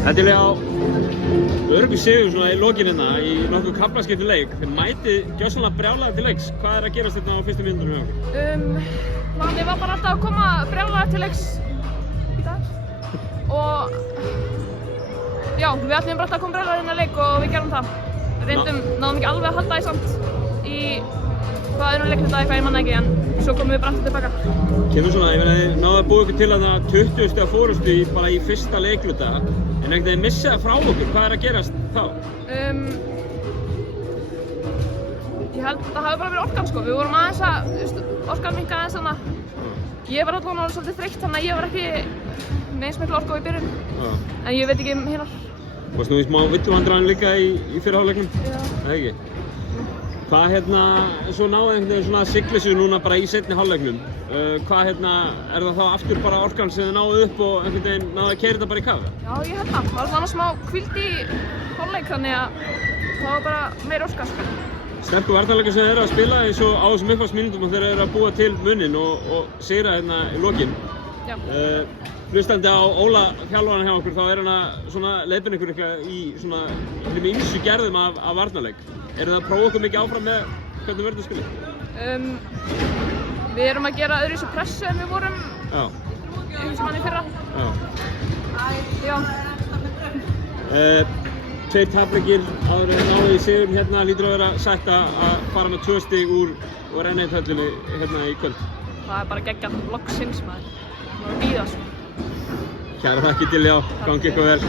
Þetta er á öruggur sigur svona í lokin hérna í nokkuð kaflaskiptum leik. Þið mætið gjörsamlega brjálaðir til leiks. Hvað er að gerast hérna á fyrstu mínútunum hjá okkur? Við var bara alltaf að koma brjálaðir til leiks í dag. Og já, við ætlum bara alltaf að koma brjálaðir inn að leik og við gerum það. Náðum ekki alveg að halda því samt í hvað öðrum leiknum dag, ég manna ekki, en svo komum við bara aftur tilbaka. Kemur svona, ég meina þið náðu að búa ykkur til að það 20 stiga fórustu bara í fyrsta leikluta en einhvern veginn missa það frá okkur, hvað er að gerast þá? Ég held að það hafi bara verið orkan sko, við vorum aðeins að, orkan minnkaði aðeins þannig að ég var allavega orðin svolítið þreytt þannig að ég var ekki með eins miklu orku í byrjun, en ég veit ekki hinnar. Varst nú í smá villuvandraðin líka í fyrri hálfleiknum? Já. Það ekki? Hvað svo náðu einhvern veginn svona að sigla sig núna bara í seinni hálfleiknum? Hvað er það þá aftur bara orkan sem þið náðu upp og einhvern veginn náðu að keyra þetta bara í kafi? Já, ég held það. Það var svona smá hvíld í hálfleik þannig að það var bara meira orka sko. Sterkur varnarleikur sem þið eru að spila eins og á þessum upphafsmínútum og þeir eru að búa til muninn og sigra hérna í lokin. Já. Hlustandi á Óla þjálfarann hjá okkur, þá er hann að svona leiðbeina ykkur eitthvað í svona hinum ýmsu gerðum af varnarleik. Eru það að prófa okkur mikið áfram með hvernig verður spilið? Við erum að gera öðruvísi pressu en við vorum í fyrra. Já. Tveir tapleikir áður en náðu í sigurinn hérna hlýtur að vera sætt að fara með 2 stig úr Renneithöllinni hérna í kvöld. Það er bara geggjað loksins maður. Það var að bíða svo. Kæra þakkir til, já, gangi ykkur vel.